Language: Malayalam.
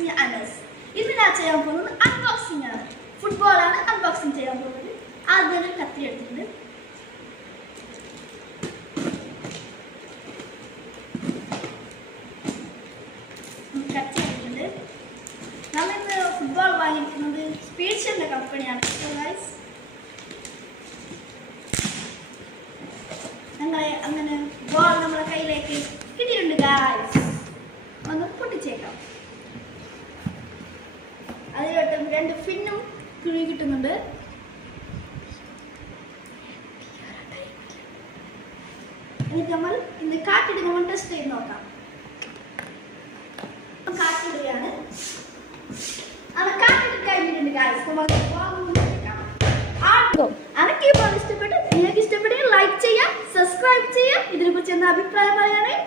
മീ അനസ്. ഇന്ന് ഞാൻ ചെയ്യാൻ പോകുന്നത് അൺബോക്സിംഗ് ആണ്. ഫുട്ബോളാണ് അൺബോക്സിംഗ് ചെയ്യാൻ പോകുന്നത്. ആദ്യം ഒരു കത്തി എടുത്തിട്ടുണ്ട്. കത്തി എടുത്തിട്ടുണ്ട്. നമ്മളിന്ന് ഫുട്ബോൾ വാങ്ങിക്കുന്നത് സ്പീഡ്സിന്റെ കമ്പനിയാണ്. അങ്ങനെ ബോൾ നമ്മുടെ കയ്യിലേക്ക് കിട്ടിയിട്ടുണ്ട് ഗായ്സ്. ഒന്ന് പൊട്ടിച്ചേക്കാം. അതിലോട്ട് 2 ഫിന്നും കിഴി കിട്ടുന്നുണ്ട്. എന്നിട്ട് നമ്മൾ ഇന്ന് കാറ്റിട്ട് നമ്മൾ ടെസ്റ്റ് ചെയ്ത് നോക്കാം. കാറ്റിടുകയാണ്. അത് കാറ്റിട്ട് കഴിഞ്ഞിട്ടുണ്ട് ഗായ്സ്. നമ്മൾ അനക്ക് ഈ ബോൾ ഇഷ്ടപ്പെട്ട് നിങ്ങൾക്ക് ഇഷ്ടപ്പെട്ടെങ്കിൽ ലൈക്ക് ചെയ്യാം, സബ്സ്ക്രൈബ് ചെയ്യാം. ഇതിനെക്കുറിച്ച് എന്താ അഭിപ്രായം പറയാനായി